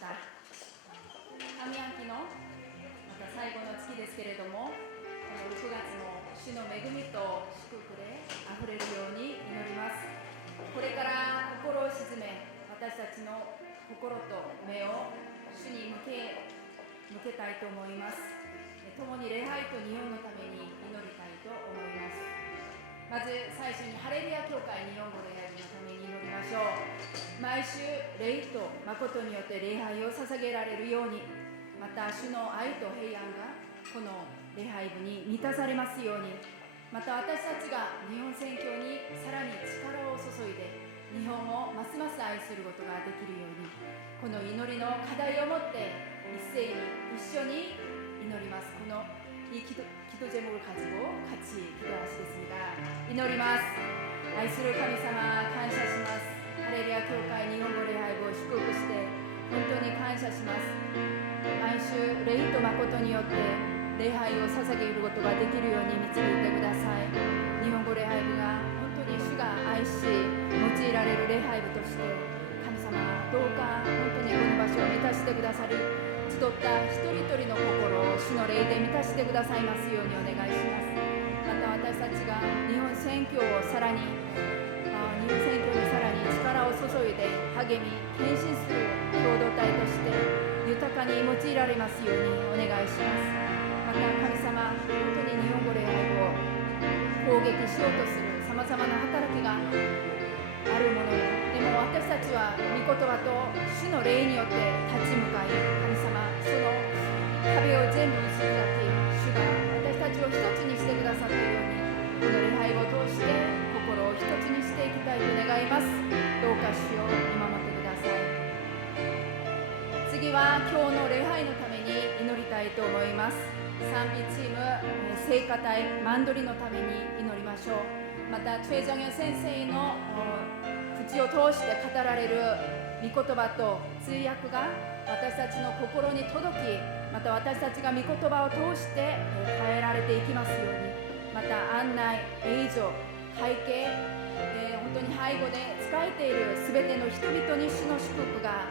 した上半期のまた最後の月ですけれども、この6月も主の恵みと祝福であふれるように祈ります。これから心を静め、私たちの心と目を主に向けたいと思います。共に礼拝と日本のために祈りたいと思います。まず最初にハレルヤ教会日本語礼拝のために祈りましょう。毎週霊と誠によって礼拝を捧げられるように、また主の愛と平安がこの礼拝部に満たされますように、また私たちが日本宣教にさらに力を注いで日本をますます愛することができるように、この祈りの課題を持って一斉に一緒に祈ります。この이 기도 제목을 가지고 같이 기도하시겠습니다. 祈ります。愛する神様、感謝します。ハレルヤ教会日本語礼拝を祝福して本当に感謝します。毎週霊と誠によって礼拝を捧げることができるように導いてください。日本語礼拝部が本当に主が愛し用いられる礼拝部として、神様どうか本当にこの場所を満たしてくださり、集った一人一人の心を主の霊で満たしてくださいますようにお願いします。また私たちが日本宣教にさらに力を注いで励み献身する共同体として豊かに用いられますようにお願いします。また神様、本当に日本語礼拝を攻撃しようとするさまざまな働きがあるものでも、私たちは御言葉と主の霊によって立ち向かい、神様その壁を全部打ち砕き、主が私たちを一つにしてくださったように、この礼拝を通して心を一つにしていきたいと願います。どうか主を見守ってください。次は今日の礼拝のために祈りたいと思います。賛美チーム、聖歌隊、マンドリのために祈りましょう。またチェ・ジャンヨ先生の口を通して語られる御言葉と通訳が私たちの心に届き、また私たちが御言葉を通して変えられていきますように、また案内、映像、背景、本当に背後で仕えているすべての人々に主の祝福が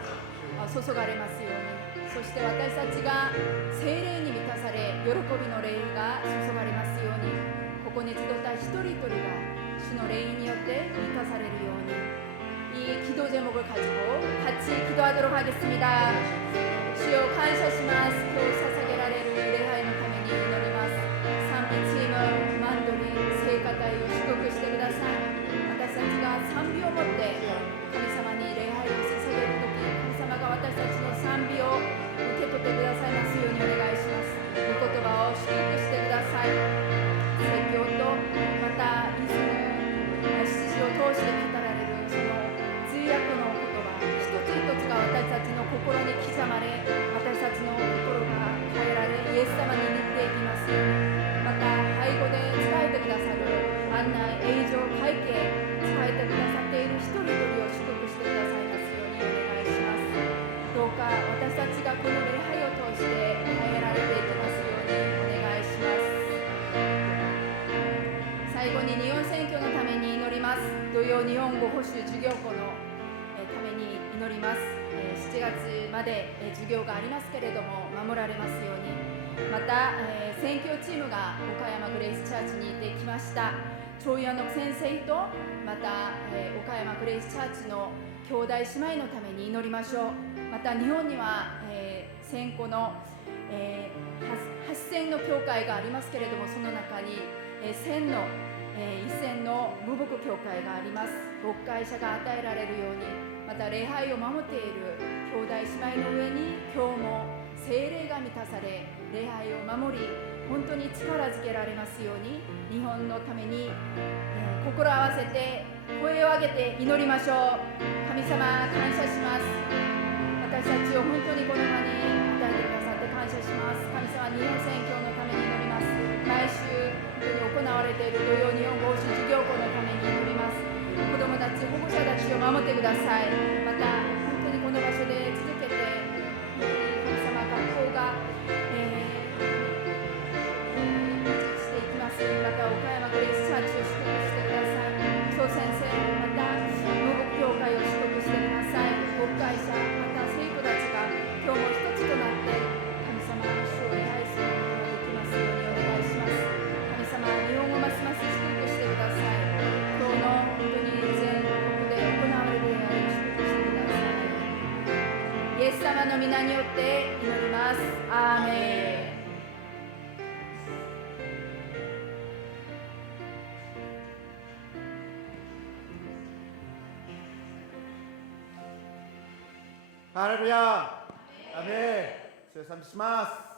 注がれますように、そして私たちが聖霊に満たされ喜びの霊が注がれますように、ここに集った一人一人が主の霊によって満たされるように、이 기도 제목을 가지고 같이 기도하도록 하겠습니다. 주여 감사하시마스. 또 사사게라레루礼拝のために祈ります。賛美チーム、マンドリ、聖歌隊を祝福してください。私たちが賛美を持って神様に礼拝を捧げるとき、神様が私たちの賛美を受け取ってくださいますようにお願いします。御言葉を祝福してください。説教とまたイズム、七時を通して語られるその通訳の言葉一つ一つが私たちの心に刻まれ、私たちの心が変えられ、イエス様に似ていきますように、また背後で伝えてくださる案内、映像、背景、伝えてくださっている一人一人を祝福してくださいますようにお願いします。どうか私たちがこの礼拝を通して変えられていきますようにお願いします。最後に日本選挙のために祈ります。土曜日本語保守授業校のために祈ります。7月まで授業がありますけれども守られますように、また選挙チームが岡山グレイスチャーチに行ってきました。長屋の先生とまた岡山グレイスチャーチの兄弟姉妹のために祈りましょう。また日本には1000個の8000の教会がありますけれども、その中に1000の無牧教会があります。牧会者が与えられるように、また礼拝を守っている兄弟姉妹の上に今日も聖霊が満たされ、礼拝を守り本当に力づけられますように、日本のために、心を合わせて声を上げて祈りましょう。神様感謝します。私たちを本当にこの場に与えてくださって感謝します。神様、日本宣教のために祈ります。毎週本当に行われている土曜日本語授業校のために祈ります。子どもたち、保護者たちを守ってください。また本当にこの場所で続けて神様、学校がしていきます。また岡山グレイスチャーチを祝福してください。総先生、また農牧協会を祝福してください。牧会者、また生徒たちが様の皆によって祈ります。アーメン。ハレルヤアメン。主を賛美します。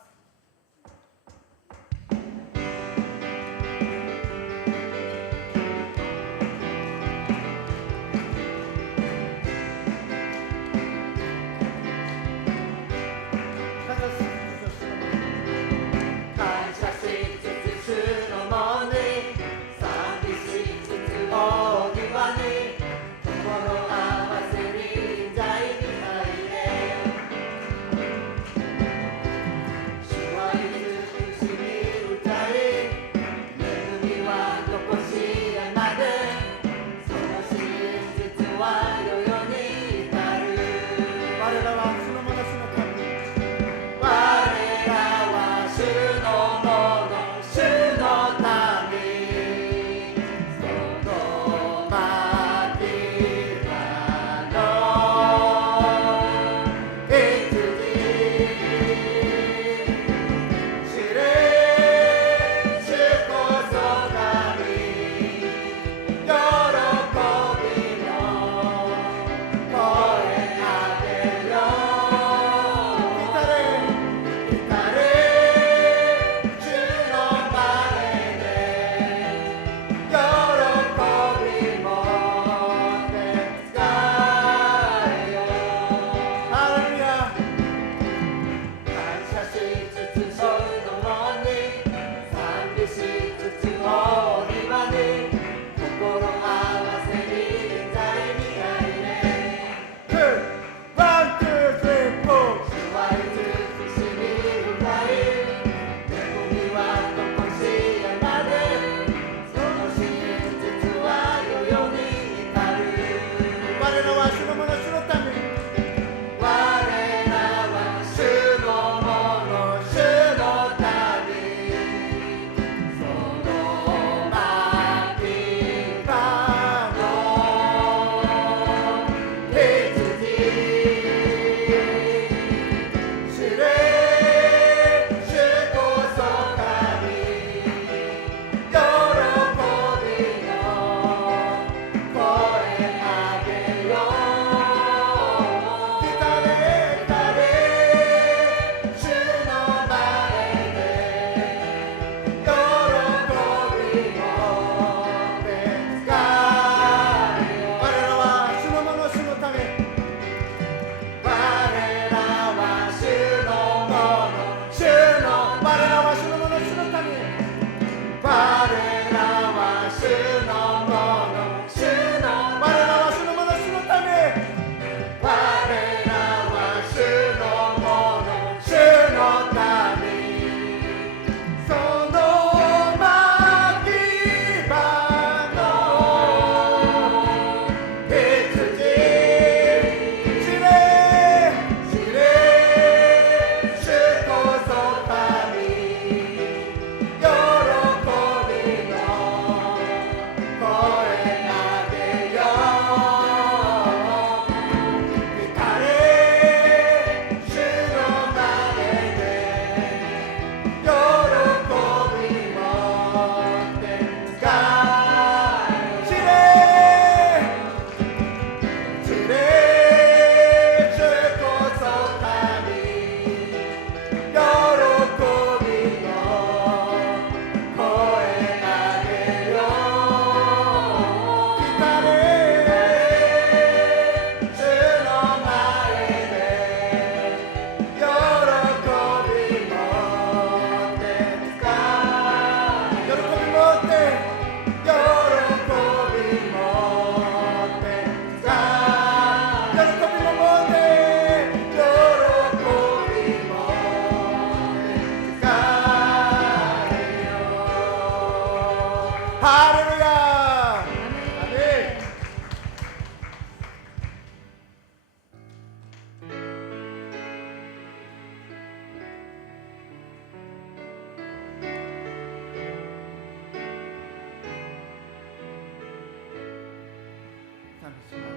賛美しま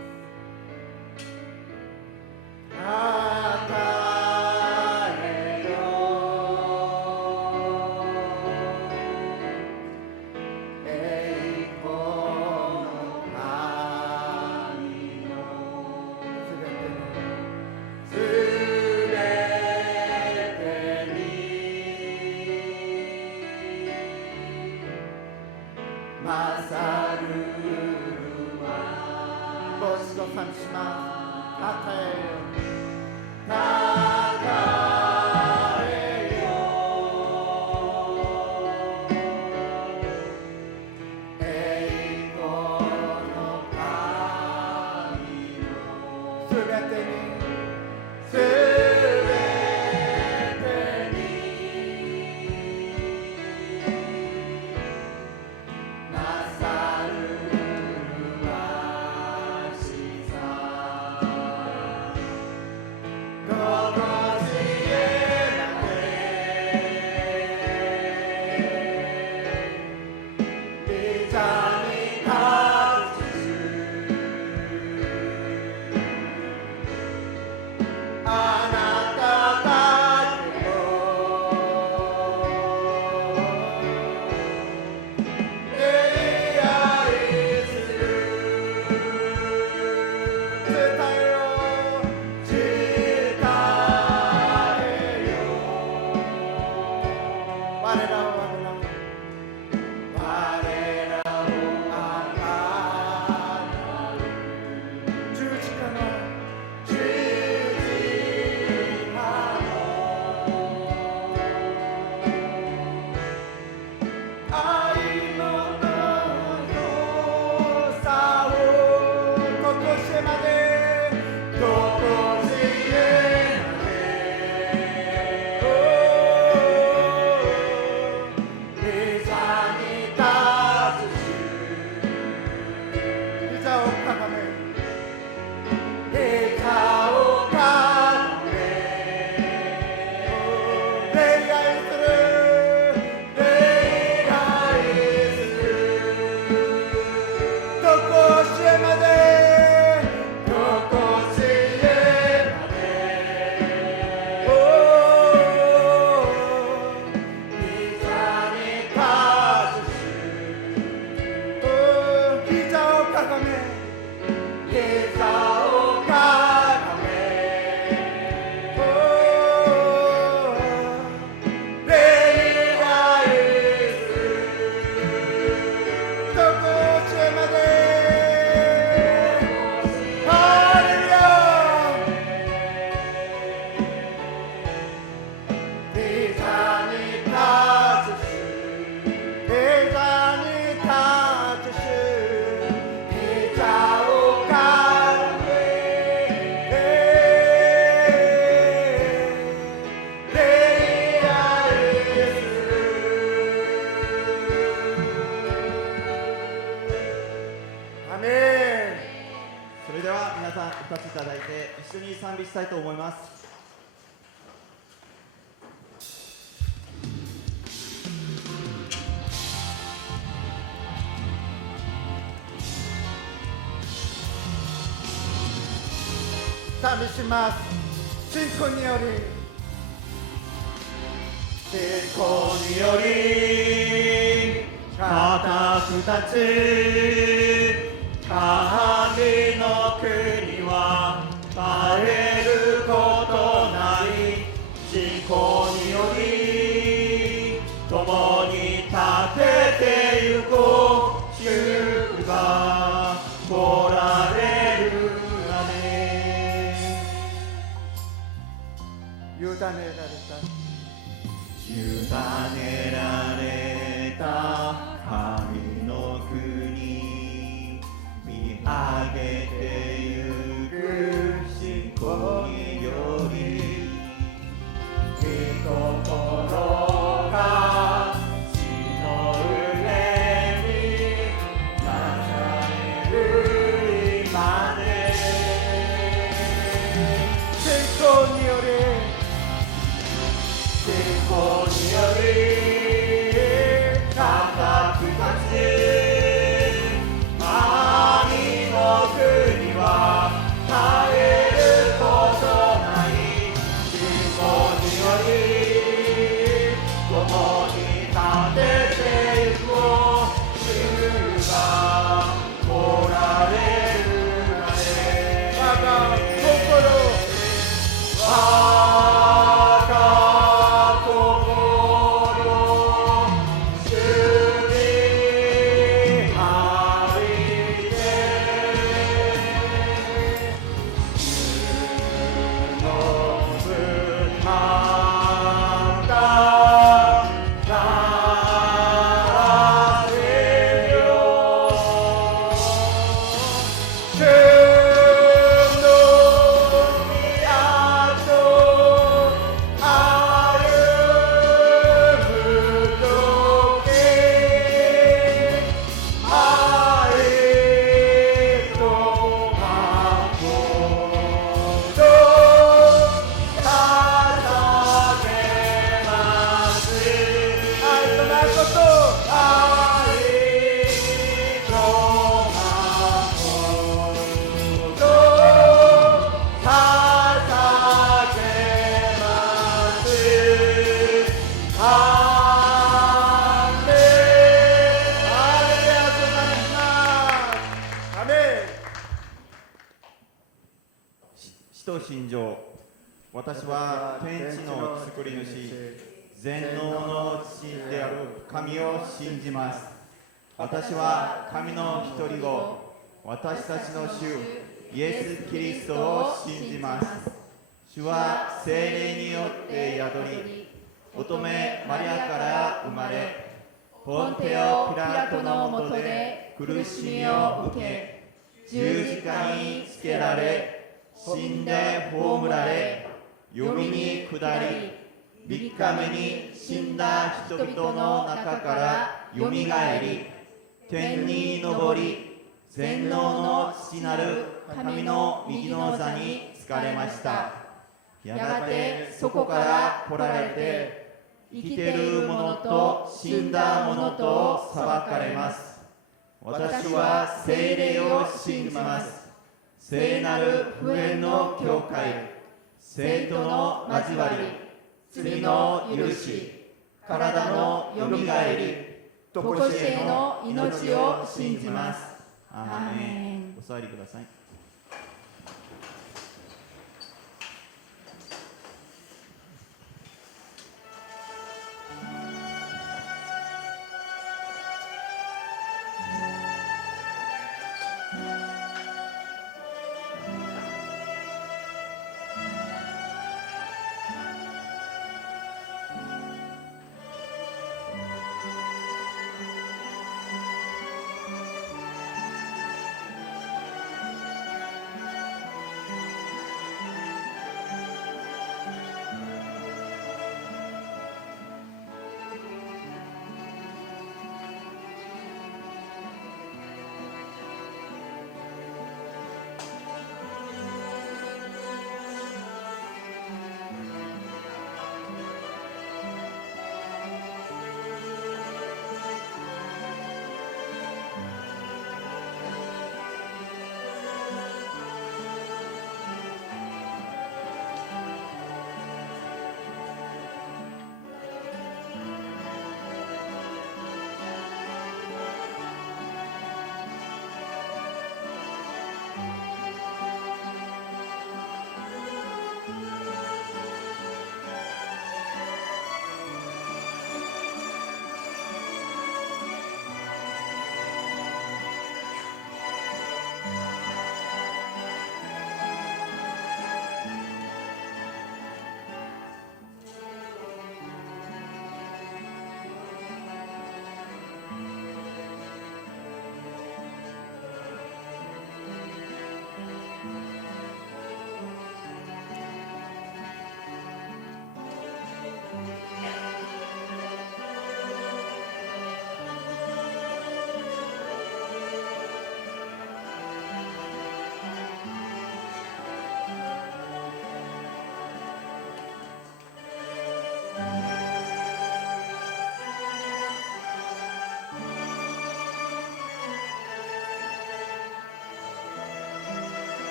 す。それでは皆さんお立ちいただいて一緒に賛美したいと思います。賛美します。信仰により、信仰により固く立つ神の国は絶えることない。信仰により共に立ててゆこう。主が来られるがね。委ねられた委ねられた神の国、見上げてゆく信仰により、御心が地の上になされる今で。信仰により、信仰により固く立つ神の国は絶えることない。信仰により共に立ててゆこう。主が来られるまで。我が心使徒信条。私は天地の作り主、全能の父である神を信じます。私は神の一人子、私たちの主イエス・キリストを信じます。主は聖霊によって宿り、乙女マリアから生まれ、ポンテオ・ピラトのもとで苦しみを受け、十字架につけられ、死んで葬られ、読に下り、3日目に死んだ人々の中からよみがえり、天に昇り、全能の父なる神の右の座につかれました。やがてそこから来られて、生きている者と死んだ者と裁かれます。私は聖霊を信じます。聖なる不縁の教会、聖徒の交わり、罪の許し、体のよみがえり、とこしえの命を信じます。アーメン。お座りください。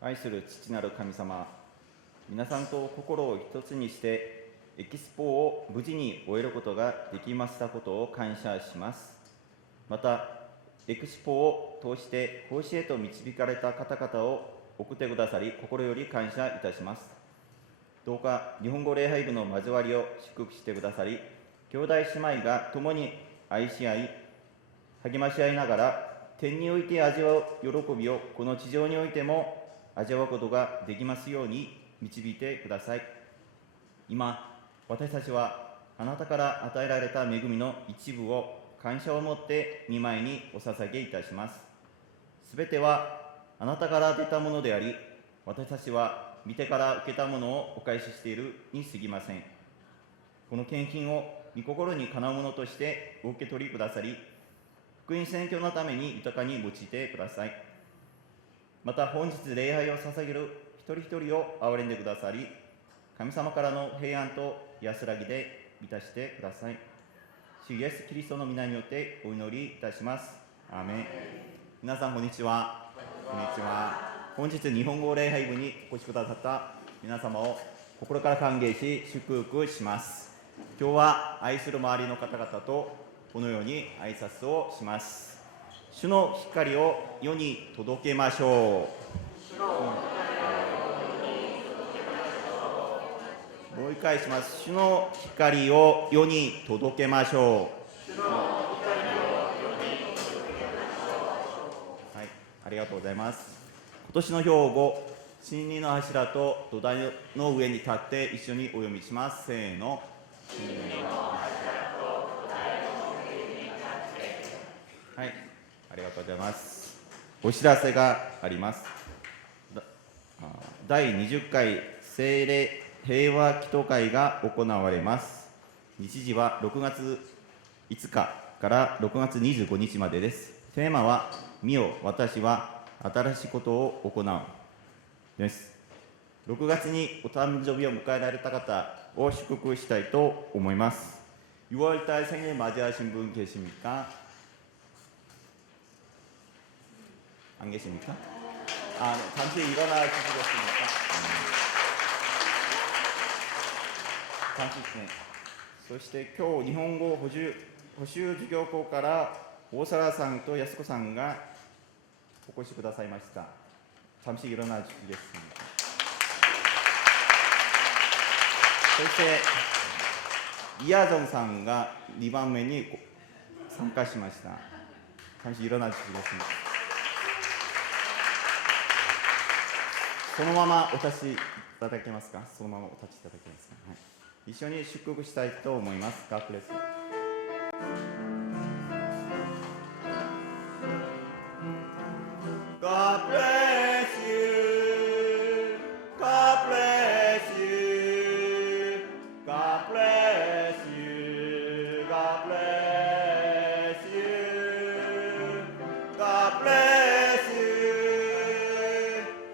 愛する父なる神様、皆さんと心を一つにしてエキスポを無事に終えることができましたことを感謝します。またエキスポを通して奉仕へと導かれた方々を送ってくださり、心より感謝いたします。どうか日本語礼拝部の交わりを祝福してくださり、兄弟姉妹が共に愛し合い励まし合いながら、天において味わう喜びをこの地上においても味わうことができますように導いてください。今、私たちはあなたから与えられた恵みの一部を感謝を持って御前にお捧げいたします。すべてはあなたから出たものであり、私たちは見てから受けたものをお返ししているに過ぎません。この献金を御心にかなうものとしてお受け取りくださり、福音宣教のために豊かに用いてください。また本日礼拝を捧げる一人一人を憐れんでくださり、神様からの平安と安らぎで満たしてください。主イエスキリストの皆によってお祈りいたします。アーメン。皆さんこんにちは。こんにちは。本日日本語礼拝部にお越しくださった皆様を心から歓迎し祝福します。今日は愛する周りの方々とこのように挨拶をします。主の光を世に届けましょう。もう一回します。主の光を世に届けましょう。はい、ありがとうございます。年の標語、真理の柱と土台の上に立って一緒にお読みします。せーの。はい、ありがとうございます。お知らせがあります。第20回聖霊平和祈祷会が行われます。日時は6月5日から6月25日までです。テーマは、見よ、私は新しいことを行うです。6月にお誕生日を迎えられた方を祝福したいと思います。 6월달 생일 맞이하신 분 계십니까? 안 계십니까? 아, 네. 잠시 일어나 주시겠습니까? 잠시 네. そして今日日本語補習授業校から大沢さんと安子さんがお越しくださいました。잠시 일어나 주시겠습니까? そしてイヤゾンさんが2番目に参加しました。잠시 일어나 주시겠습니까? そのままお立ちいただけますか？そのままお立ちいただけますか？はい、一緒に祝福したいと思います。God bless you. God bless you. God bless you. God bless you. God bless you. God bless you.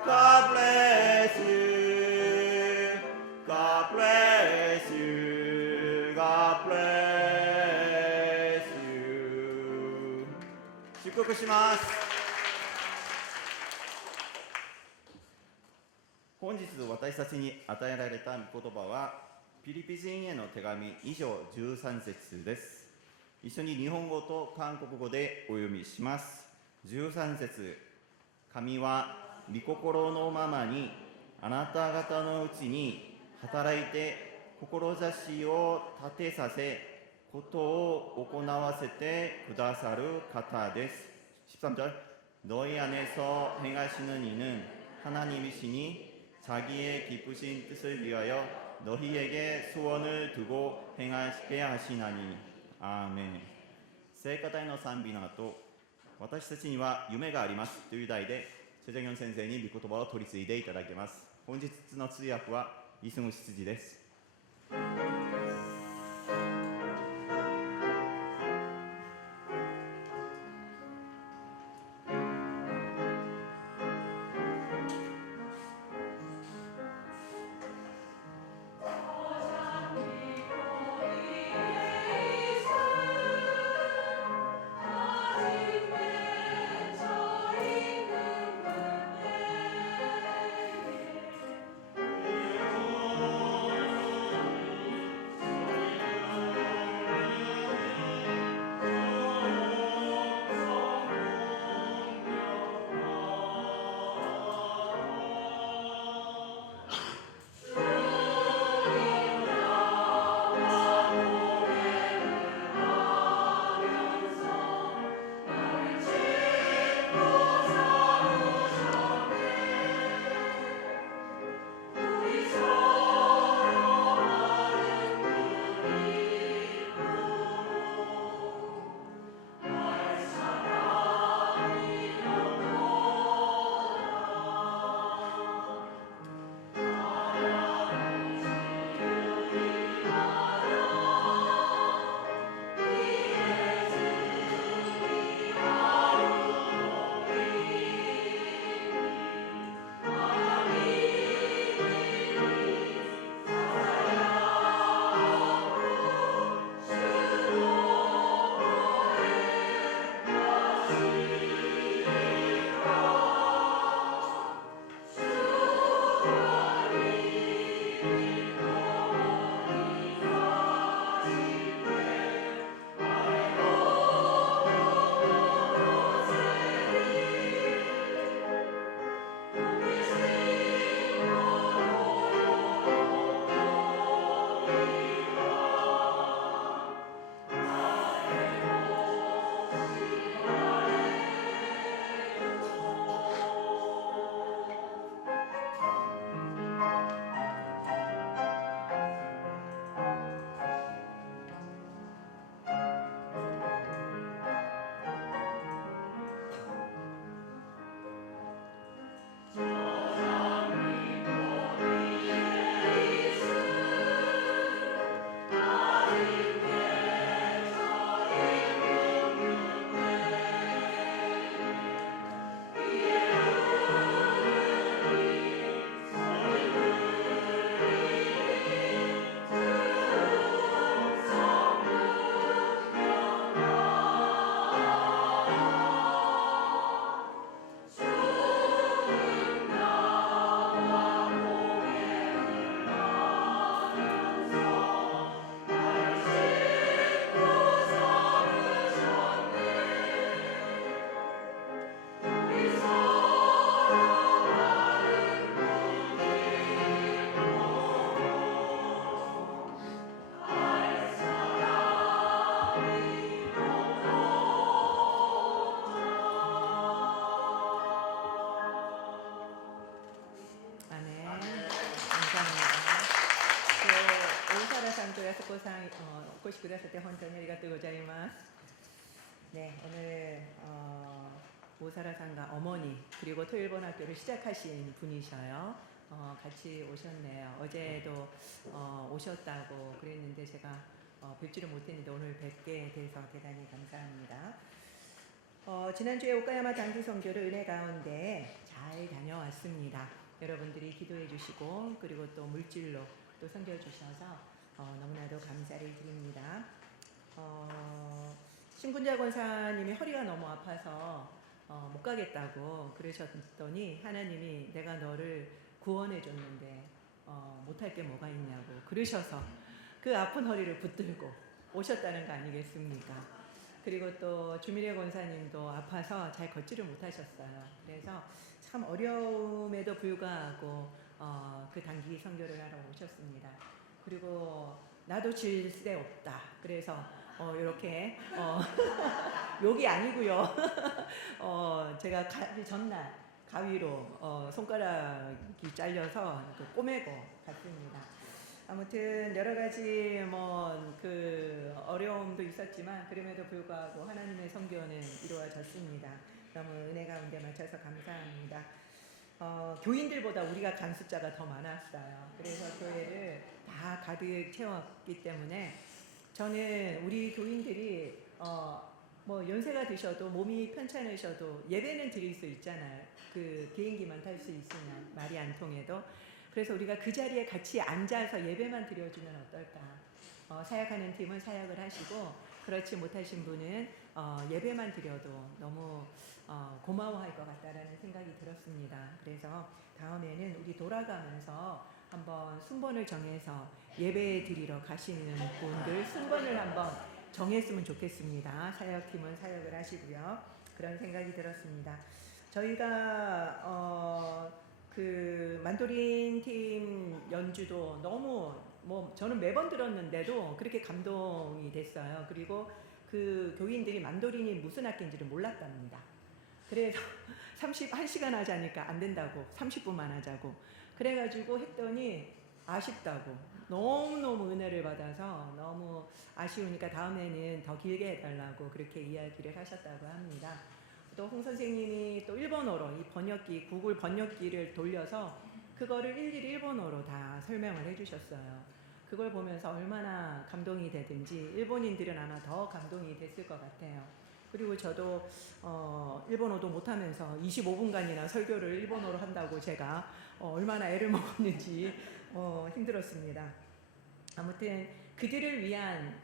God bless you. God bless you. God bless you. 祝福します。本日私たちに与えられた御言葉はピリピ人への手紙以上13節です。一緒に日本語と韓国語でお読みします。13節、神は御心のままにあなた方のうちに働いて志を立てさせことを行わせてくださる方です。13절 너희 안에서 행하시는 이는 하나님이시니 자기의 기쁘신 뜻을 위하여 너희에게 소원을 두고 행하게 하시나니. アーメン。聖歌隊の賛美の後、私たちには夢がありますという題でチェジャギョン先生に御言葉を取り継いでいただきます。本日の通訳はイスム執事です。しくださって本当にありがとうございます。네, 오늘 모사라상가 어머니 그리고 토일본 학교를 시작하신 분이셔요. 같이 오셨네요. 어제도 오셨다고 그랬는데 제가 뵙지를 못했는데 오늘 뵙게 돼서 대단히 감사합니다. 지난주에 오카야마 단기 선교를 은혜 가운데 잘 다녀왔습니다. 여러분들이 기도해 주시고 그리고 또 물질로 또 섬겨 주셔서 너무나도 감사를 드립니다. 신군자 권사님이 허리가 너무 아파서 못 가겠다고 그러셨더니 하나님이 내가 너를 구원해 줬는데 못할 게 뭐가 있냐고 그러셔서 그 아픈 허리를 붙들고 오셨다는 거 아니겠습니까? 그리고 또 주미래 권사님도 아파서 잘 걷지를 못하셨어요. 그래서 참 어려움에도 불구하고 그 단기 선교를 하러 오셨습니다. 그리고 나도 질 새 없다. 그래서 이렇게 욕이 아니고요. 제가 전날 가위로 손가락이 잘려서 꼬매고 갔습니다. 아무튼 여러 가지 그 어려움도 있었지만 그럼에도 불구하고 하나님의 선교는 이루어졌습니다. 너무 은혜 가운데 맞춰서 감사합니다. 교인들보다 우리가 간 숫자가 더 많았어요. 그래서 교회를 다 가득 채웠기 때문에 저는 우리 교인들이 연세가 드셔도 몸이 편찮으셔도 예배는 드릴 수 있잖아요. 그 비행기만 탈 수 있으면 말이 안 통해도. 그래서 우리가 그 자리에 같이 앉아서 예배만 드려주면 어떨까. 사역하는 팀은 사역을 하시고 그렇지 못하신 분은 예배만 드려도 너무 고마워할 것 같다라는 생각이 들었습니다. 그래서 다음에는 우리 돌아가면서 한번 순번을 정해서 예배 드리러 가시는 분들 순번을 한번 정했으면 좋겠습니다. 사역팀은 사역을 하시고요. 그런 생각이 들었습니다. 저희가 그 만도린 팀 연주도 너무 저는 매번 들었는데도 그렇게 감동이 됐어요. 그리고 그 교인들이 만도린이 무슨 악기인지를 몰랐답니다. 그래서 1시간 하자니까 안 된다고 30분만 하자고 그래가지고 했더니 아쉽다고 너무너무 은혜를 받아서 너무 아쉬우니까 다음에는 더 길게 해달라고 그렇게 이야기를 하셨다고 합니다. 또 홍 선생님이 또 일본어로 이 번역기 구글 번역기를 돌려서 그거를 일일이 일본어로 다 설명을 해주셨어요. 그걸 보면서 얼마나 감동이 되든지 일본인들은 아마 더 감동이 됐을 것 같아요. 그리고 저도 일본어도 못하면서 25분간이나 설교를 일본어로 한다고 제가 얼마나 애를 먹었는지 힘들었습니다. 아무튼 그들을 위한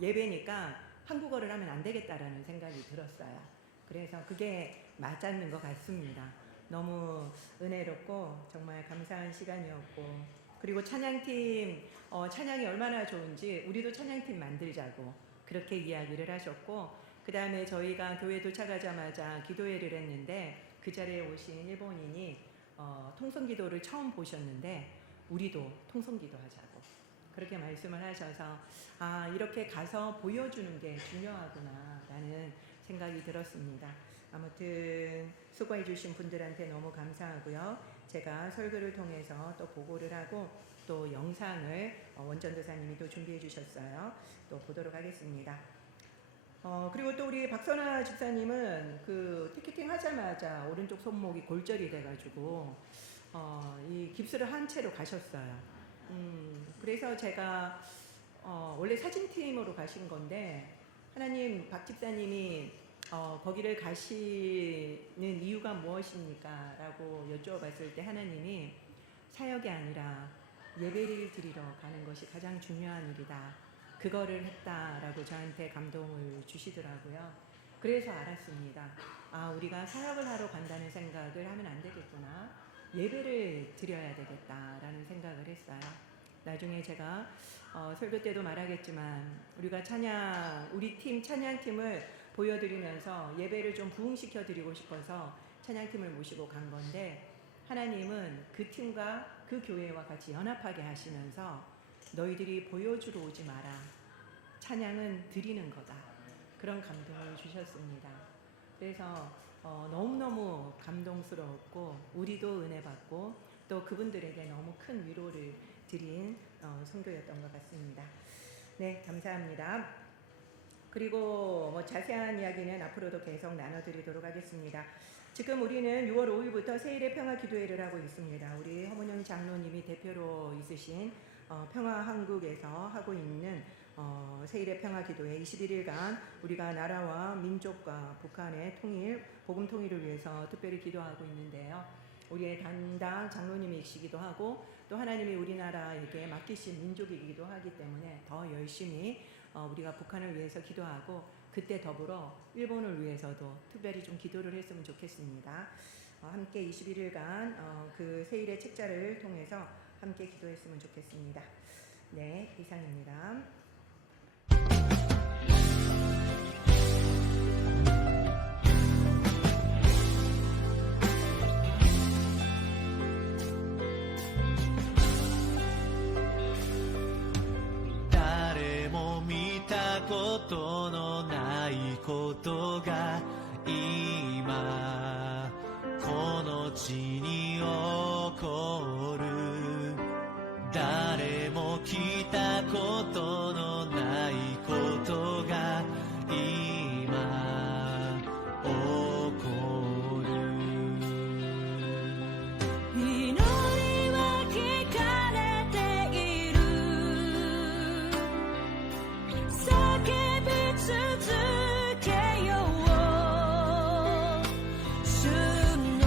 예배니까 한국어를 하면 안 되겠다라는 생각이 들었어요. 그래서 그게 맞았는 것 같습니다. 너무 은혜롭고 정말 감사한 시간이었고 그리고 찬양팀 찬양이 얼마나 좋은지 우리도 찬양팀 만들자고 그렇게 이야기를 하셨고 그 다음에 저희가 교회 도착하자마자 기도회를 했는데 그 자리에 오신 일본인이 통성기도를 처음 보셨는데 우리도 통성기도 하자고 그렇게 말씀을 하셔서 이렇게 가서 보여주는 게 중요하구나 라는 생각이 들었습니다. 아무튼 수고해 주신 분들한테 너무 감사하고요. 제가 설교를 통해서 또 보고를 하고 또 영상을 원전도사님이 또 준비해 주셨어요. 또 보도록 하겠습니다. 그리고 또 우리 박선아 집사님은 그 티켓팅 하자마자 오른쪽 손목이 골절이 돼가지고 이 깁스를 한 채로 가셨어요. 그래서 제가 원래 사진팀으로 가신 건데 하나님 박 집사님이 거기를 가시는 이유가 무엇입니까? 라고 여쭤봤을 때 하나님이 사역이 아니라 예배를 드리러 가는 것이 가장 중요한 일이다. 그거를 했다라고 저한테 감동을 주시더라고요. 그래서 알았습니다. 우리가 사역을 하러 간다는 생각을 하면 안 되겠구나. 예배를 드려야 되겠다라는 생각을 했어요. 나중에 제가 설교 때도 말하겠지만 우리가 우리 팀 찬양팀을 보여드리면서 예배를 좀 부흥시켜 드리고 싶어서 찬양팀을 모시고 간 건데 하나님은 그 팀과 그 교회와 같이 연합하게 하시면서 너희들이 보여주러 오지 마라. 찬양은 드리는 거다. 그런 감동을 주셨습니다. 그래서 너무너무 감동스러웠고 우리도 은혜 받고 또 그분들에게 너무 큰 위로를 드린 선교였던 것 같습니다. 네, 감사합니다. 그리고 뭐 자세한 이야기는 앞으로도 계속 나눠드리도록 하겠습니다. 지금 우리는 6월 5일부터 세일의 평화 기도회를 하고 있습니다. 우리 허문영 장로님이 대표로 있으신 평화한국에서 하고 있는 세일의 평화 기도회 21일간 우리가 나라와 민족과 북한의 통일, 복음 통일을 위해서 특별히 기도하고 있는데요. 우리의 담당 장로님이시기도 하고 또 하나님이 우리나라에게 맡기신 민족이기도 하기 때문에 더 열심히 우리가 북한을 위해서 기도하고 그때 더불어 일본을 위해서도 특별히 좀 기도를 했으면 좋겠습니다. 함께 21일간 그 세일의 책자를 통해서 함께 기도했으면 좋겠습니다. 네, 이상입니다.誰も見たことのないことが今この地に起こる誰も聞いたことのないことが今起こる祈りは聞かれている叫び続けよう主の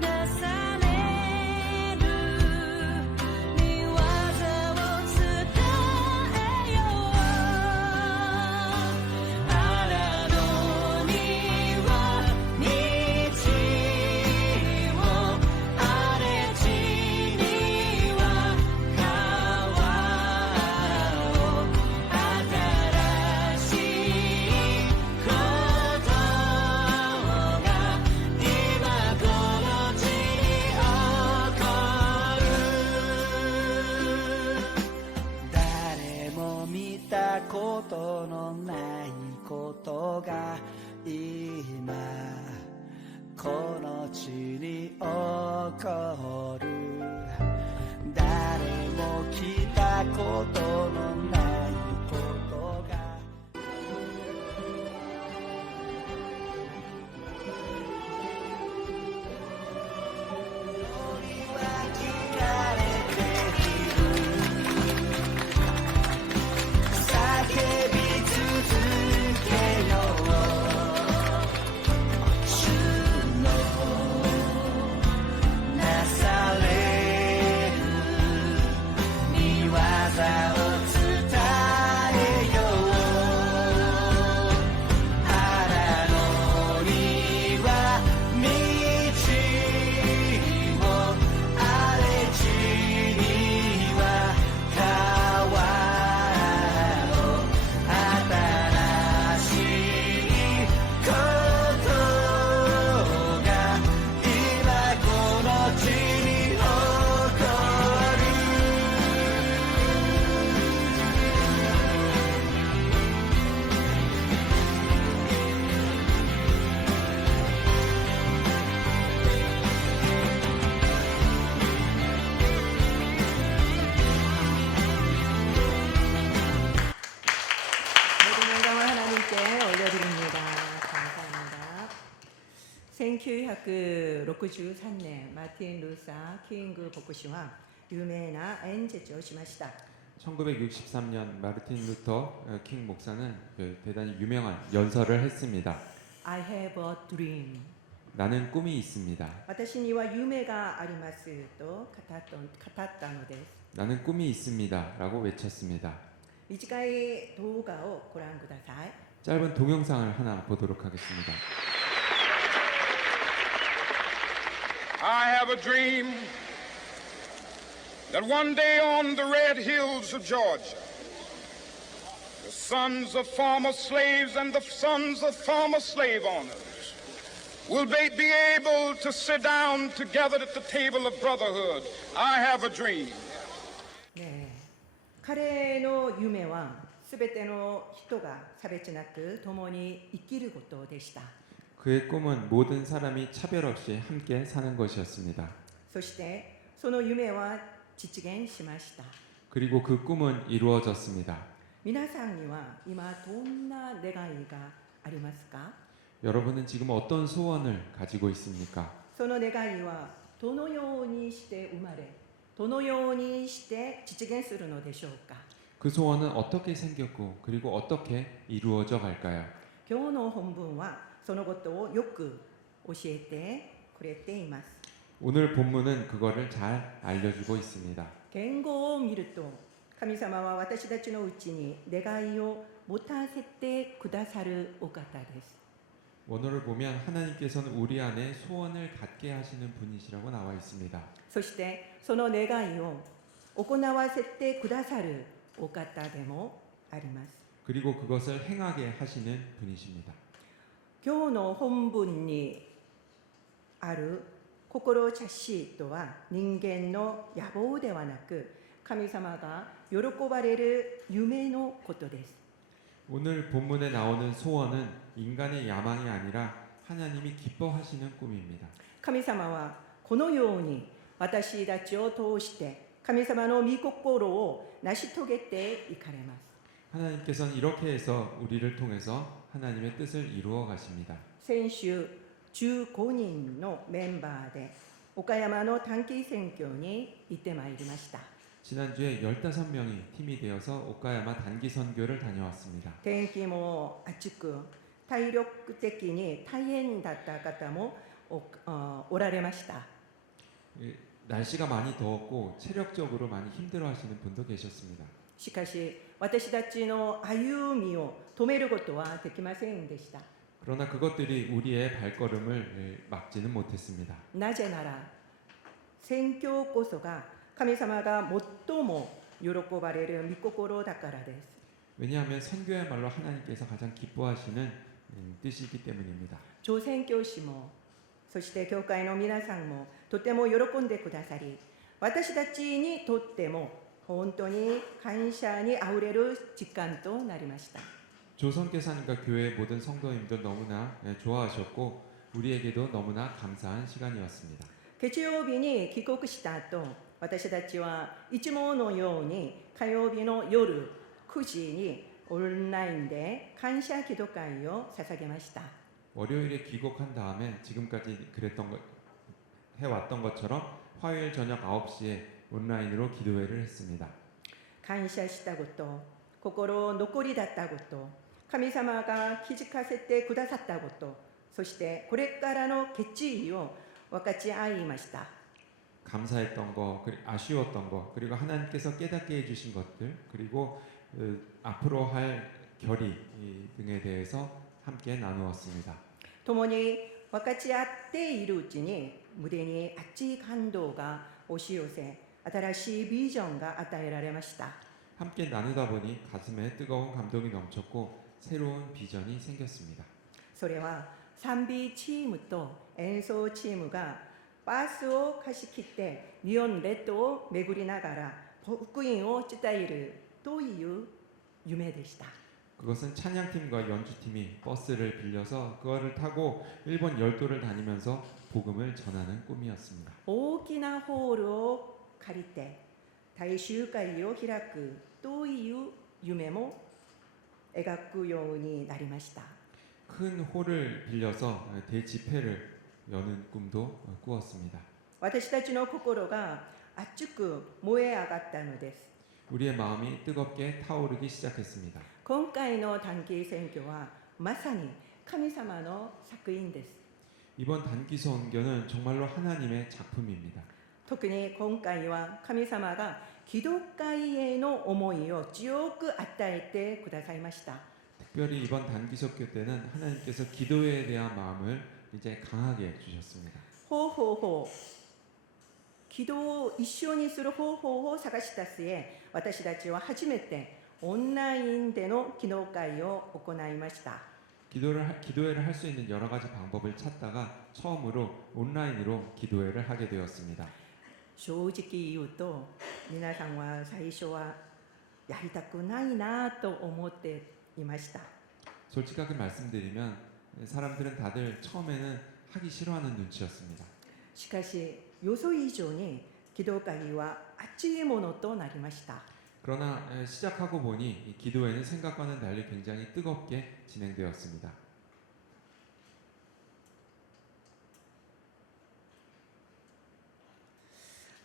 なされる御業を伝えようあなのには道を荒れ地には川を新しいことが今この地に起こる誰も見たことのないことが今この地に起こる誰も聞いたことのないことが叫び続けよう主のなされる御業を伝えようあなのには道を荒れ地には川を新しいことが今この地に起こる모든 영광을 하나님께 올려드립니다. 감사합니다. 1963年 마틴 루사 킹그 복부시와 유명한演説をしました 1963년 마르틴 루터 킹 목사는 대단히 유명한 연설을 했습니다. I have a dream. 나는 꿈이 있습니다. 私には夢がありますと語ったのです 나는 꿈이 있습니다. 라고 외쳤습니다. 短い動画をご覧ください 짧은 동영상을 하나 보도록 하겠습니다. I have a dream that one day on the red hills of Georgia, the sons of former slaves and the sons of former slave owners will be able to sit down together at the table of brotherhood. I have a dream. 네. 彼の夢はすべての人が差別なく共に生きることでした 그의 꿈은 모든 사람이 차별 없이 함께 사는 것이었습니다. そしてその夢は実現しました 그리고 그 꿈은 이루어졌습니다. 皆さんには今どんな願いがありますか？ 여러분은 지금 어떤 소원을 가지고 있습니까? その願いはどのようにして生まれ、どのようにして実現するのでしょうか？ 그 소원은 어떻게 생겼고 그리고 어떻게 이루어져 갈까요? 今日の本文はそのことをよく教えてくれています。 오늘 본문은 그거를 잘 알려주고 있습니다. 言語を見ると、神様は私たちのうちに願いを持たせてくださるお方です。 원어를 보면 하나님께서는 우리 안에 소원을 갖게 하시는 분이시라고 나와 있습니다. そしてその願いを行わせてくださるお方でもあります。 그리고 그것을 행하게 하시는 분이십니다. 今日の本文にある心茶しとは人間の野望ではなく、神様が喜ばれる夢のことです。 오늘 본문에 나오는 소원은 인간의 야망이 아니라 하나님이 기뻐하시는 꿈입니다. 神様はこのように私たちを通して神様の御心を成し遂げていかれます。 하나님께서는 이렇게 해서 우리를 통해서 하나님의 뜻을 이루어 가십니다. 先週15人のメンバーで岡山の短期選挙に行ってまいりました。 지난주에 15명이 팀이 되어서 오카야마 단기 선교를 다녀왔습니다. 天気も暑く体力的に大変だった方もおられました。 날씨가 많이 더웠고 체력적으로 많이 힘들어하시는 분도 계셨습니다. しかし私たちの歩みを止めることはできませんでした。 그러나 그것들이 우리의 발걸음을 막지는 못했습니다. なぜなら宣教こそが神様が最も喜ばれる御心だからです。 왜냐하면 선교야말로 하나님께서 가장 기뻐하시는 뜻이기 때문입니다. 朝鮮教師もそして教会の皆さんもとても喜んでくださり、私たちにとっても本当に感謝にあふれる時間となりました。 조선교사님과 교회 모든 성도님들 너무나 좋아하셨고 우리에게도 너무나 감사한 시간이었습니다. 月曜日に帰国した後、私たちはいつものように火曜日の夜9時にオンラインで感謝祈祷会を捧げました。 월요일에 귀국한 다음에 지금까지 해왔던 것처럼 화요일 저녁 9시에 온라인으로 기도회를 했습니다. 感謝したこと、心残りだったこと、神様が気づかせてくださったこと、そしてこれからの決意を分かち合いました。 감사했던 거, 아쉬웠던 거, 그리고 하나님께서 깨닫게 해주신 것들, 그리고 앞으로 할 결의 등에 대해서 함께 나누었습니다. 共に分かち合っているうちに胸に熱い感動が押し寄せ、新しいビジョンが与えられました。 함께 나누다 보니 가슴에 뜨거운 감동이 넘쳤고 새로운 비전이 생겼습니다. それは賛美チームと演奏チームがバスを貸し切って日本列島を巡りながら福音を伝えるという夢でした。 그것은 찬양팀과 연주팀이 버스를 빌려서 그거를 타고 일본 열도를 다니면서 복음을 전하는 꿈이었습니다. 大きなホールを借りて大集会を開くという夢も描くようになりました。 큰 홀을 빌려서 대집회를 여는 꿈도 꾸었습니다. 私たちの心が熱く燃え上がったのです。 우리의 마음이 뜨겁게 타오르기 시작했습니다. 今回の短期選挙はまさに神様の作品です。 이번 단기 선교는 정말로 하나님의 작품입니다. 特に今回は神様が祈祷会への思いを強く与えてくださいました。 특별히 이번 단기 선교 때는 하나님께서 기도에 대한 마음을 이제 강하게 주셨습니다. 方法を祈祷を一緒にする方法を探した末、私たちは初めてオンラインでの祈祷会を行いました。 기도회를 할 수 있는 여러 가지 방법을 찾다가 처음으로 온라인으로 기도회를 하게 되었습니다. 正直言うと、皆さんは最初はやりたくないなと思っていました。 솔직하게 말씀드리면 사람들은 다들 처음에는 하기 싫어하는 눈치였습니다. しかし予想以上に祈祷会は熱いものとなりました。 그러나 시작하고 보니 이 기도회는 생각과는 달리 굉장히 뜨겁게 진행되었습니다.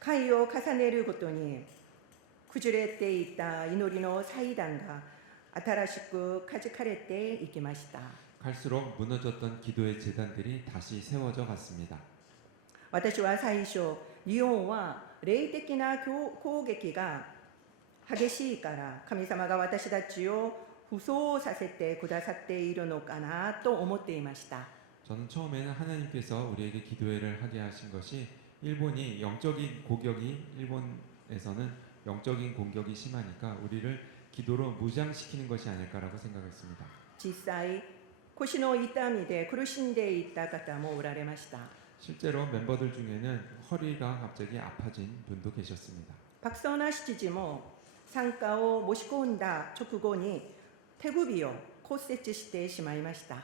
回を重ねるごとに崩れていた祈りの祭壇が新しく築かれていきました。 갈수록 무너졌던 기도의 제단들이 다시 세워져 갔습니다. 私は最初、日本は霊的な攻撃が激しいから神様が私たちを不相させてくださっているのかなと思っていました。 저는 처음에는 하나님께서 우리에게 기도회를 하게 하신 것이 일본이 영적인 공격이 일본에서는 영적인 공격이 심하니까 우리를 기도로 무장시키는 것이 아닐까라고 생각했습니다. 実際、腰の痛みで苦しんでいた方もおられました。 실제로 멤버들 중에는 허리가 갑자기 아파진 분도 계셨습니다. パクソーナ7時も参加を申し込んだ直後に手首を骨折してしまいました。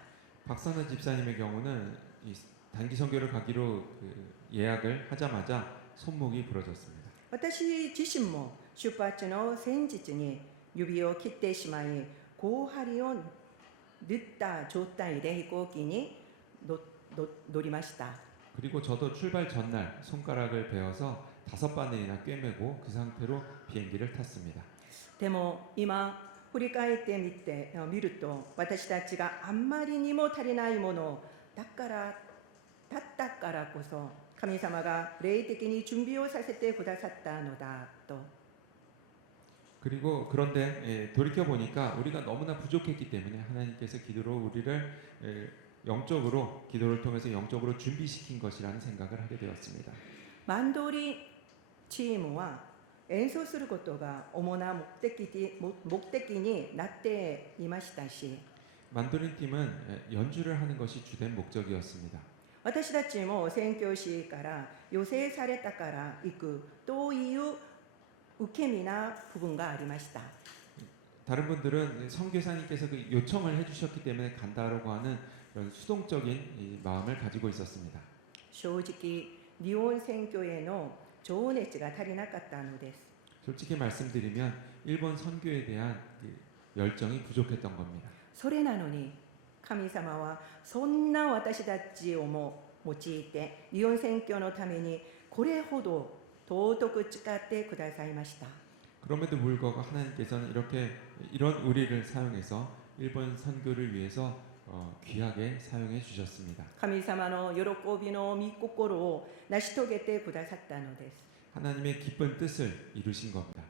박선은 집사님의 경우는 이 단기 선교를 가기로 예약을 하자마자 손목이 부러졌습니다. 私自身も出発の前日に指を切ってしまい、甲針を縫った状態で飛行機に乗りました。 그리고 저도 출발 전날 손가락을 베어서 5바늘이나 꿰매고 그 상태로 비행기를 탔습니다. でも今振り返ってみると、私たちがあんまりにも足りないものだったからこそ神様が霊的に準備をさせてくださったのだと。 그리고 그런데 돌이켜 보니까 우리가 너무나 부족했기 때문에 하나님께서 기도로 우리를 영적으로 기도를 통해서 영적으로 준비시킨 것이라는 생각을 하게 되었습니다. マンドリンチームは演奏することが主な目的になっていましたし、 만도린 팀은 연주를 하는 것이 주된 목적이었습니다. 私たちも宣教師から要請されたから行くという受け身な部分がありました。 다른 분들은 선교사님께서 그 요청을 해주셨기 때문에 간다라고 하는 그런 수동적인 이 마음을 가지고 있었습니다. 正直、日本宣教への情熱が足りなかったのです。 솔직히 말씀드리면 일본 선교에 대한 그 열정이 부족했던 겁니다. それなのに神様はそんな私たちをも用いて日本宣教のためにこれほど尊く使ってくださいました。 그럼에도 불구하고 하나님께서는 이런 우리를 사용해서 일본 선교를 위해서 귀하게 사용해 주셨습니다. 神様の喜びの御心を成し遂げてくださったのです。 하나님의 기쁜 뜻을 이루신 겁니다.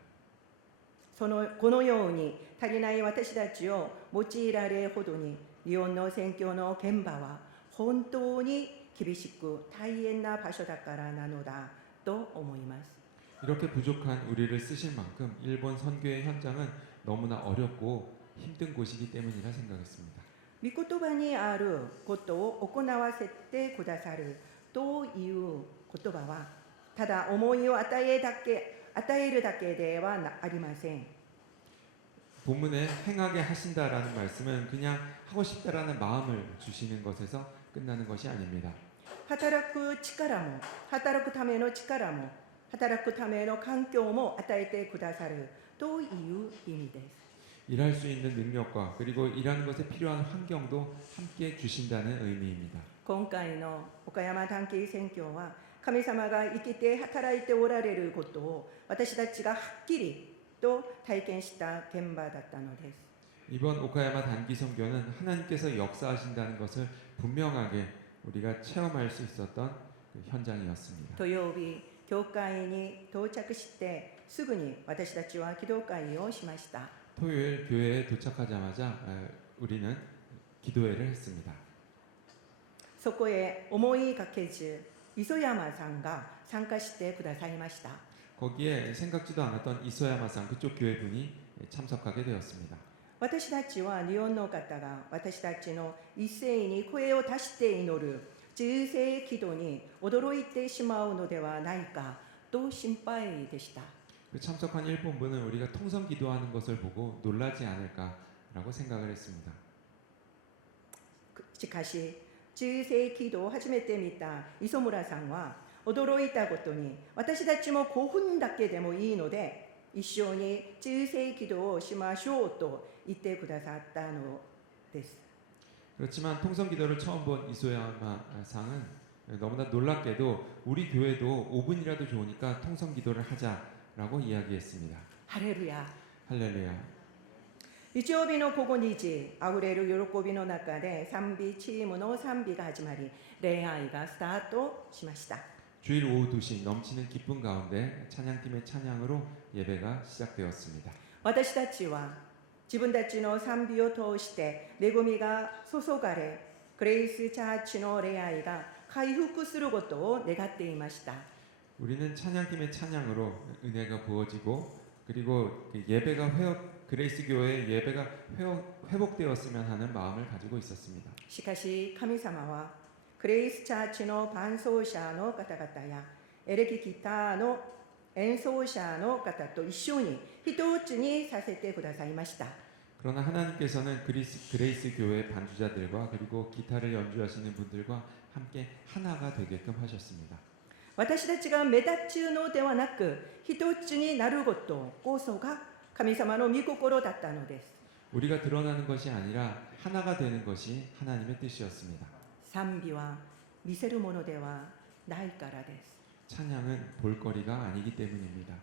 このように足りない私たちを用いられるほどに日本の宣教の現場は本当に厳しく大変な場所だからなのだと思います。 이렇게 부족한 우리를 쓰실 만큼 일본 선교의 현장은 너무나 어렵고 힘든 곳이기 때문이라 생각했습니다. 御言葉にあることを行わせてくださるという言葉はただ思いを与えるだけではありません。 본문에 행하게 하신다라는 말씀은 그냥 하고 싶다라는 마음을 주시는 것에서 끝나는 것이 아닙니다. 働く力も働くための力も働くための環境も与えてくださるという意味です。 일할 수 있는 능력과 그리고 일하는 것에 필요한 환경도 함께 주신다는 의미입니다. 今回の岡山短期宣教は神様が生きて働いておられることを私たちがはっきりと体験した現場だったのです。 이번 오카야마 단기 선교는 하나님께서 역사하신다는 것을 분명하게 우리가 체험할 수 있었던 그 현장이었습니다. 土曜日教会に到着してすぐに私たちは祈祷会をしました。 토요일 교회에 도착하자마자 우리는 기도회를 했습니다. そこへ思いがけず磯山さんが参加してくださいました。 거기에 생각지도 않았던 이소야마상 그쪽 교회 분이 참석하게 되었습니다. 私たちは日本の方が私たちの一斉に声を出して祈る重声祈祷に驚いてしまうのではないかと心配でした。 그 참석한 일본 분은 우리가 통성 기도하는 것을 보고 놀라지 않을까라고 생각을 했습니다. しかし重声祈祷を初めて見た磯村さんは驚いたことに私たちも5分だけでもいいので一緒に忠誠祈祷をしましょうと言ってくださったのです。 그렇지만 통성 기도를 처음 본 이소야마 상은 너무나 놀랍게도 우리 교회도 5분이라도 좋으니까 통성 기도를 하자라고 이야기했습니다. ハレルヤ。 할렐루야. 日曜日の午後2時、あふれる喜びの中で賛美チームの賛美が始まり、礼拝がスタートしました。 주일 오후 2시 넘치는 기쁨 가운데 찬양팀의 찬양으로 예배가 시작되었습니다. 私たちは自分たちの賛美を通して恵みが注がれ、グレイスチャーチの礼拝が回復することを願っていました。 우리는 찬양팀의 찬양으로 은혜가 부어지고 그리고 예배가 그레이스 교회의 예배가 회복되었으면 하는 마음을 가지고 있었습니다. しかし神様はグレイスチャーチの伴奏者の方々やエレキギターの演奏者の方と一緒に一つにさせてくださいました。 그러나 하나님께서는 그레이스 교회 반주자들과 그리고 기타를 연주하시는 분들과 함께 하나가 되게끔 하셨습니다. 私たちが目立つのではなく一つになることこそが神様の御心だったのです。 우리가 드러나는 것이 아니라 하나가 되는 것이 하나님의 뜻이었습니다. 賛美は見せるものではないからです。 찬양은 볼거리가 아니기 때문입니다.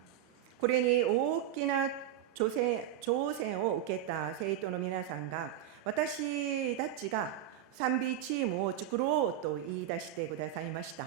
これに大きな挑戦を受けた生徒の皆さんが私たちが賛美チームを作ろうと言い出してくださいました。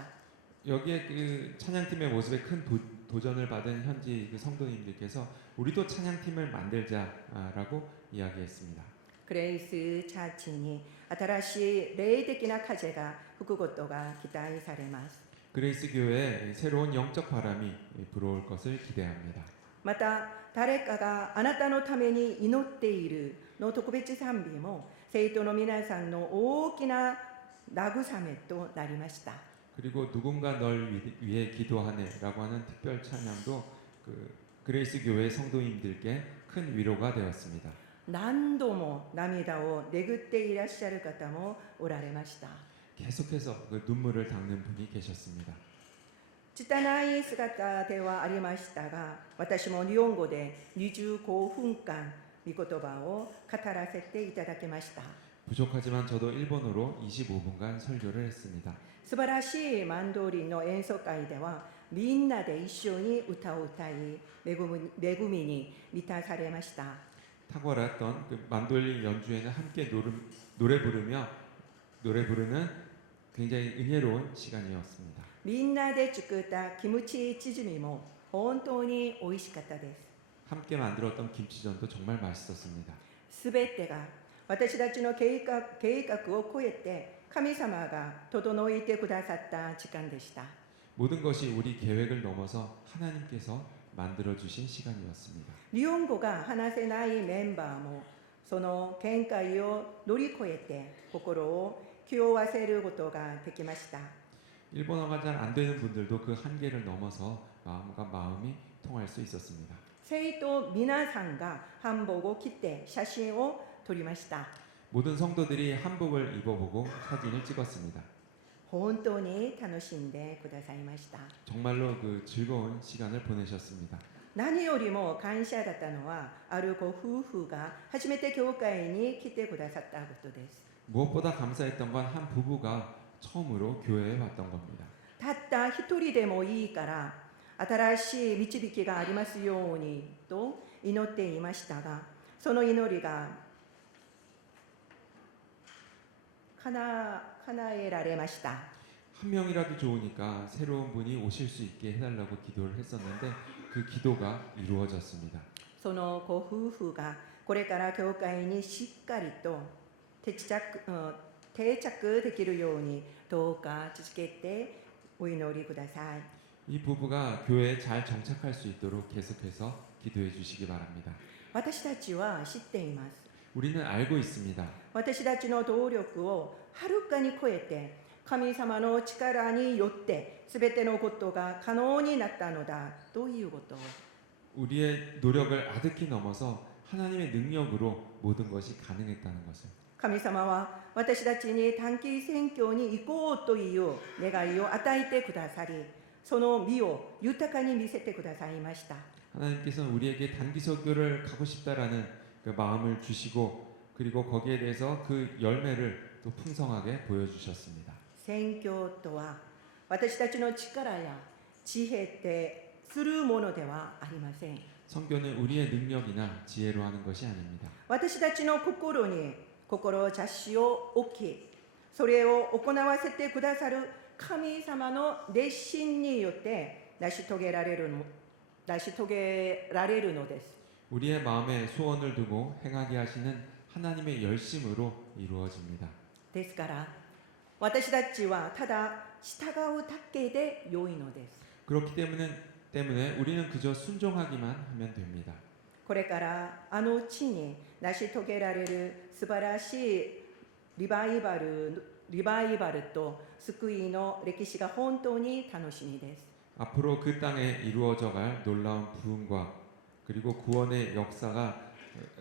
여기에 그 찬양팀의 모습에 큰 도전을 받은 현지 그 성도님들께서 우리도 찬양팀을 만들자라고 이야기했습니다. グレイスチャーチに新しい霊的な風が吹くことが期待されます。 그레이스 교회에 새로운 영적 바람이 불어올 것을 기대합니다. また誰かがあなたのために祈っているの特別賛美も生徒の皆さんの大きな慰めとなりました。 그리고 누군가 널 위해 기도하네라고 하는 특별 찬양도 그레이스 교회 성도님들께 큰 위로가 되었습니다. 何度も涙をねぐっていらっしゃる方もおられました。 계속해서 그 눈물을 닦는 분이 계셨습니다. 拙い姿ではありましたが、私も日本語で25分間御言葉を語らせていただきました。 부족하지만 저도 일본어로 25분간 설교를 했습니다. 素晴らしいマンドリンの演奏会ではみんなで一緒に歌を歌い恵みに満たされました。 탁월했던 그 만돌린 연주에는 함께 노래 부르는 굉장히 은혜로운 시간이었습니다. みんなで作ったキムチチヂミも本当に美味しかったです。 함께 만들었던 김치전도 정말 맛있었습니다. すべてが私たちの計画を超えて神様が整えてくださった時間でした。 모든 것이 우리 계획을 넘어서 하나님께서 만들어주신 시간이었습니다. 日本語が話せないメンバーもその見解を乗り越えて心を気負わせることができました。 일본어가 잘 안 되는 분들도 그 한계를 넘어서 마음과 마음이 통할 수 있었습니다. 生徒皆さんが韓服を着て写真を撮りました。 모든 성도들이 한복을 입어보고 사진을 찍었습니다. 本当に楽しんでくださいました。 정말로 그 즐거운 시간을 보내셨습니다. 何よりも感謝だったのはあるご夫婦が初めて教会に来てくださったことです。 무엇보다 감사했던 건 한 부부가 처음으로 교회에 왔던 겁니다. たった一人でもいいから新しい導きがありますようにと祈っていましたが、その祈りが叶えられました。 한 명이라도 좋으니까 새로운 분이 오실 수 있게 해달라고 기도를 했었는데 그 기도가 이루어졌습니다. そのご夫婦がこれから教会にしっかりと定着できるようにどうか続けてお祈りください。 이 부부가 교회에 잘 정착할 수 있도록 계속해서 기도해 주시기 바랍니다. 私たちは知っています。 우리는 알고 있습니다. 私たちの努力をはるかに超えて神様の力によって全てのことが可能になったのだということを。 우리의 노력을 아득히 넘어서 하나님의 능력으로 모든 것이 가능했다는 것을. 神様は私たちに短期選挙に行こうという願いを与えてくださり、その実を豊かに見せてくださいました。 하나님께서는 우리에게 단기 설교를 가고 싶다라는 그 마음을 주시고 그리고 거기에 대해서 그 열매를 또 풍성하게 보여주셨습니다. 宣教とは私たちの力や知恵でするものではありません。 선교는 우리의 능력이나 지혜로 하는 것이 아닙니다. 私たちの心に志を置き、それを行わせてくださる神様の熱心によって成し遂げられるのです。 우리의 마음에 소원을 두고 행하게 하시는 하나님의 열심으로 이루어집니다. ですから私たちはただ従うだけで良いのです。 그렇기 때문에 우리는 그저 순종하기만 하면 됩니다. これからあの地に成し遂げられる素晴らしいリバイバルと救いの歴史が本当に楽しみです。 앞으로 그 땅에 이루어져갈 놀라운 부흥과 그리고 구원의 역사가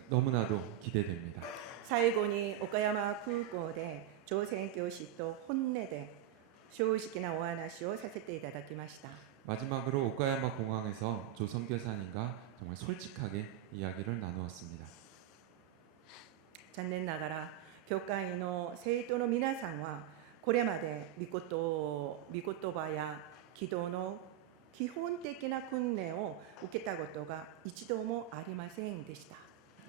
너무나도 기대됩니다. 最後に岡山空港で朝鮮教師と本音で正直なお話をさせていただきました。 마지막으로 오카야마 공항에서 조 선교사님과 정말 솔직하게 이야기를 나누었습니다. 残念ながら教会の生徒の皆さんはこれまで御言葉や祈祷の基本的な訓練を受けたことが一度もありませんでした。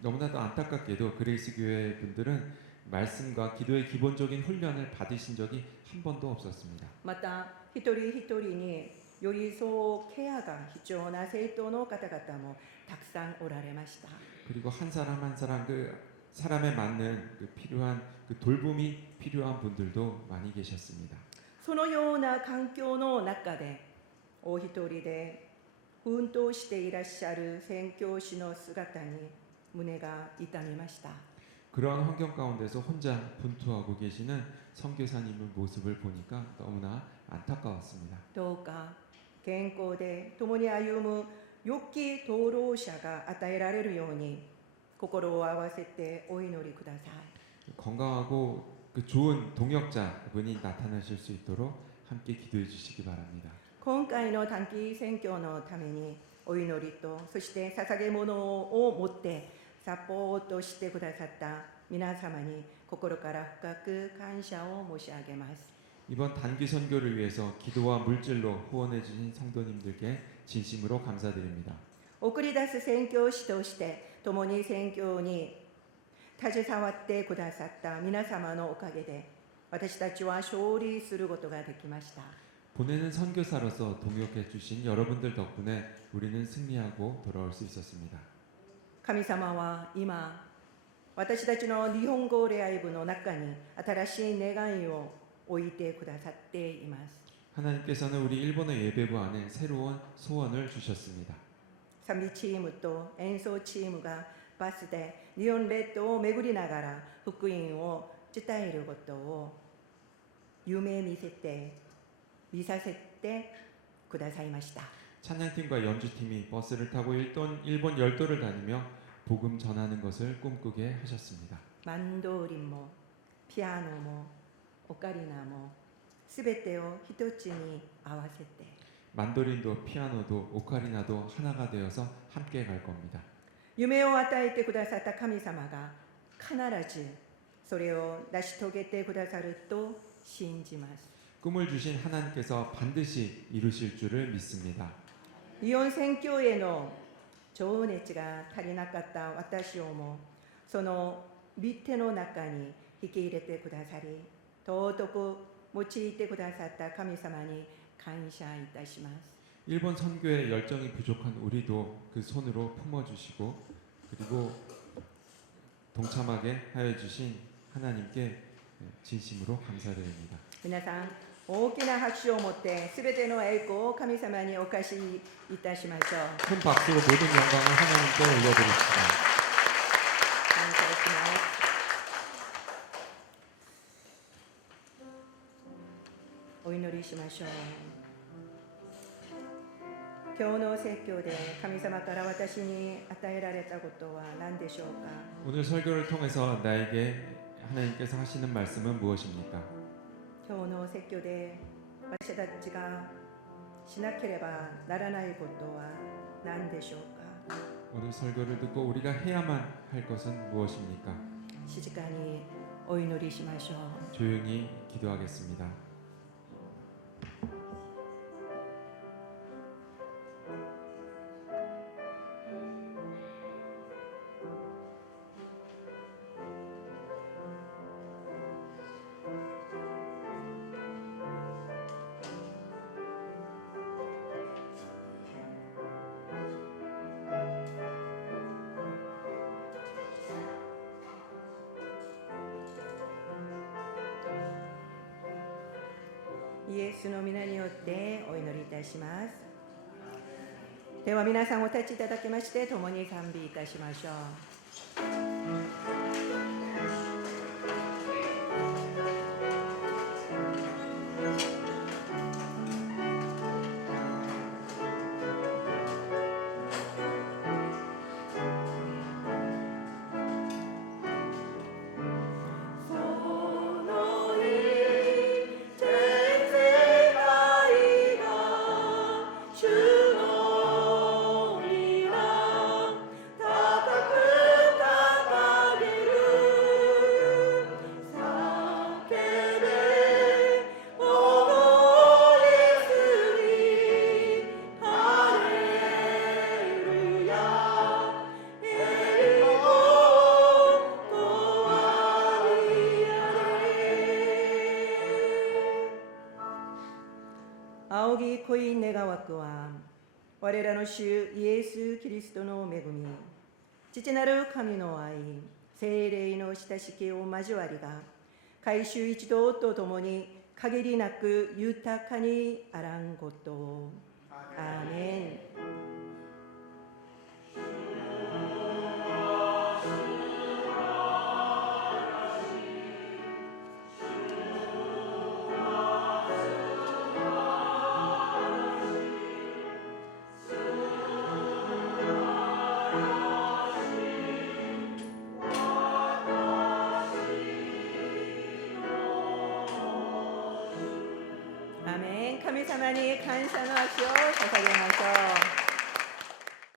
너무나도 안타깝게도 그레이스 교회 분들은 말씀과 기도의 기본적인 훈련을 받으신 적이 한 번도 없었습니다. また一人一人に寄り添うケアが必要な生徒の方々もたくさんおられました。 그리고 한 사람 한 사람 그 사람에 맞는 그 필요한 그 돌봄이 필요한 분들도 많이 계셨습니다. そのような環境の中でお一人で奮闘していらっしゃる宣教師の姿に胸が痛みました。 그러한 환경 가운데서 혼자 분투하고 계시는 선교사님의 모습을 보니까 너무나 안타까웠습니다. どうか健康で共に歩む良き灯籠者が与えられるように心を合わせてお祈りください。 건강하고 그 좋은 동역자분이 나타나실 수 있도록 함께 기도해 주시기 바랍니다. 今回の短期選挙のためにお祈りとそして捧げ物を持ってサポートしてくださった皆様に心から深く感謝を申し上げます。 이번 단기 선교를 위해서 기도와 물질로 후원해 주신 성도님들께 진심으로 감사드립니다. 送り出す宣教師として共に宣教に携わってくださった皆様のおかげで私たちは勝利することができました。 보내는 선교사로서 동역해 주신 여러분들 덕분에 우리는 승리하고 돌아올 수 있었습니다. 神様は今私たちの日本語礼拝部の中に新しい願いを置いてくださっています。 하나님께서는 우리 일본어 예배부 안에 새로운 소원을 주셨습니다. 賛美チームと演奏チームがバスで日本列島を巡りながら福音を伝えることを夢見させてくださいました。 찬양팀과 연주팀이 버스를 타고 일본 열도를 다니며 복음 전하는 것을 꿈꾸게 하셨습니다. マンドーリンもピアノもオカリナもすべてを一つに合わせて 만도린도 피아노도 오카리나도 하나가 되어서 함께 갈 겁니다. 夢を与えてくださった神様が必ずそれを成し遂げてくださると信じます。 꿈을 주신 하나님께서 반드시 이루실 줄을 믿습니다. 日本宣教への情熱が足りなかった私をもその御手の中に引き入れてくださり尊く用いてくださった神様に感謝いたします。 일본 선교에 열정이 부족한 우리도 그 손으로 품어주시고 그리고 동참하게 하여 주신 하나님께 진심으로 감사드립니다. 皆さん大きな拍手を持ってすべての栄光を神様にお貸しいたしましょう。 큰 박수로 모든 영광을 하나님께 올려드립니다. 感謝します。お祈りしましょう。今日の説教で神様から私に与えられたことは何でしょうか。 오늘 설교를 통해서 나에게 하나님께서 하시는 말씀은 무엇입니까? 今日の説教で私たちがしなければならないことは何でしょうか。 오늘 설교를 듣고 우리가 해야만 할 것은 무엇입니까? 静かにお祈りしましょう。 조용히 기도하겠습니다.イエスの皆によってお祈りいたします。では皆さんお立ちいただきまして共に賛美いたしましょう。仰ぎ恋願わくは我らの主イエス・キリストの恵み、父なる神の愛、聖霊の親しきお交わりが改宗一同とともに限りなく豊かにあらんことを。アーメン。アーメン。神様に感謝の足を捧げましょう。